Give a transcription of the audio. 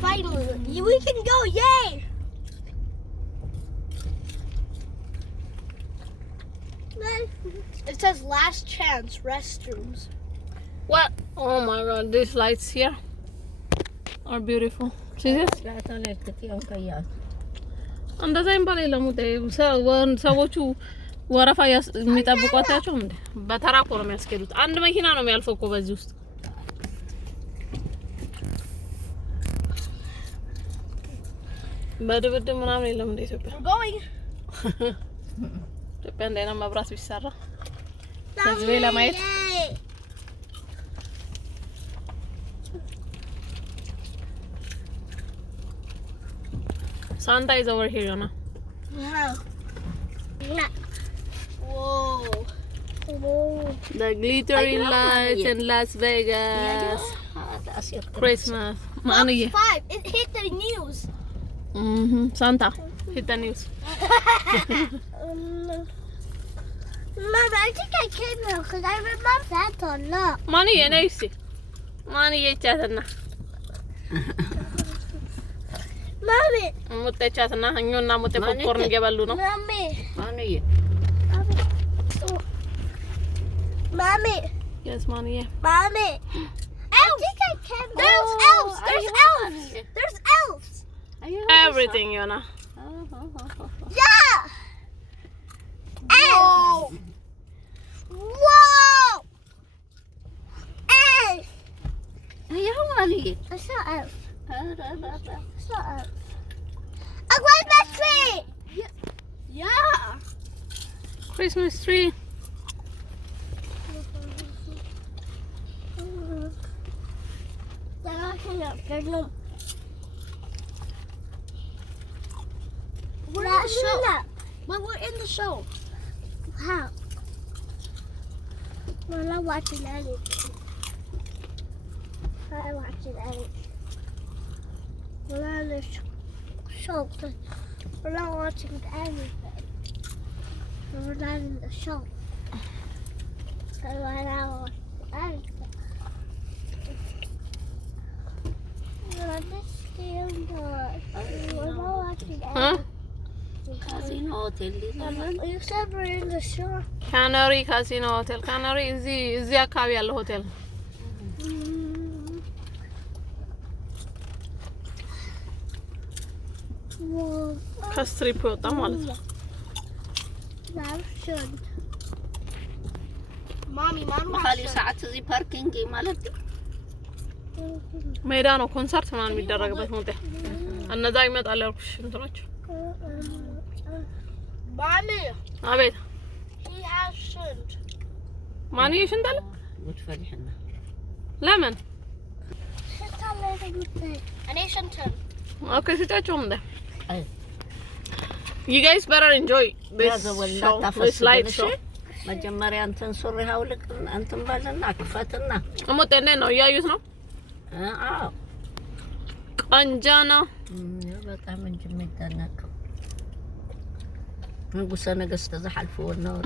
Finally, we can go! Yay! It says last chance restrooms. What? Oh my god, these lights here are beautiful. See this? እንደዛ ይባል የለም ውጤ ሰዎቹ ወረፋ የሚጠብቋቸው እንዴ በተራ እኮ ነው የሚያስኬዱት። አንድ መኪና ነው የሚያልፈው እኮ በዚህ ውስጥ። በድብድብ ምናምን የለም እንደ ኢትዮጵያ። ኢትዮጵያ እንደና መብራት ቢሰራ ህዝብ ለማየት Santa is over here, Yona. Yeah. Whoa. Whoa. The glittery lights in Las Vegas. Christmas. Mom, 5. It hit the news. Santa. Hit the news. Mom, I think I came here because I remember Santa a lot. Money, you know, see. Money, you chatting. Mommy. Mutte chatna hanyonna mutte popcorn geballu no. Mommy. Mommy. Mommy. Yes, mommy. Mommy. Elves. I think I came. There's elves. There's elves. There's elves. Everything, Yona. Yeah. Elves. Whoa. Elves. Yeah, Mommy. I saw elves. A Christmas tree! Yeah! Christmas tree. We're in the show. But we're in the show. How? We're not watching anything. I'm not watching anything. We're on the show. We're not watching anything. We're not in the show. We're not watching anything. We're on the standard. We're not watching anything. Casino hotel. You said we're in the show. Canary Casino Hotel. Canary is the አካባቢ ያለው hotel. ከስትሪፕ ወጣ ማለት ነው። መሀል ሰዓት እዚህ ፓርኪንግ ማለት ሜዳ ነው ኮንሰርት ምናምን የሚደረግበት ሞቴ እነዛ ይመጣል ያልኩሽ እንትኖች ማሚ አቤት ማን ይሽንታል ወትፈልህና ለምን እኔ ሽንተን ኦኬ ሲታቸው እንደ You guys better enjoy this light show. መጀመሪያ እንትን ሱሪ ሀውልቅ እንትን ባለና ክፈትና እሞቴ እንዴት ነው እያዩት ነው? አዎ ቆንጆ ነው በጣም እንጂ የሚደነቀው ንጉሠ ነገሥት ተዘሐልፈው ነው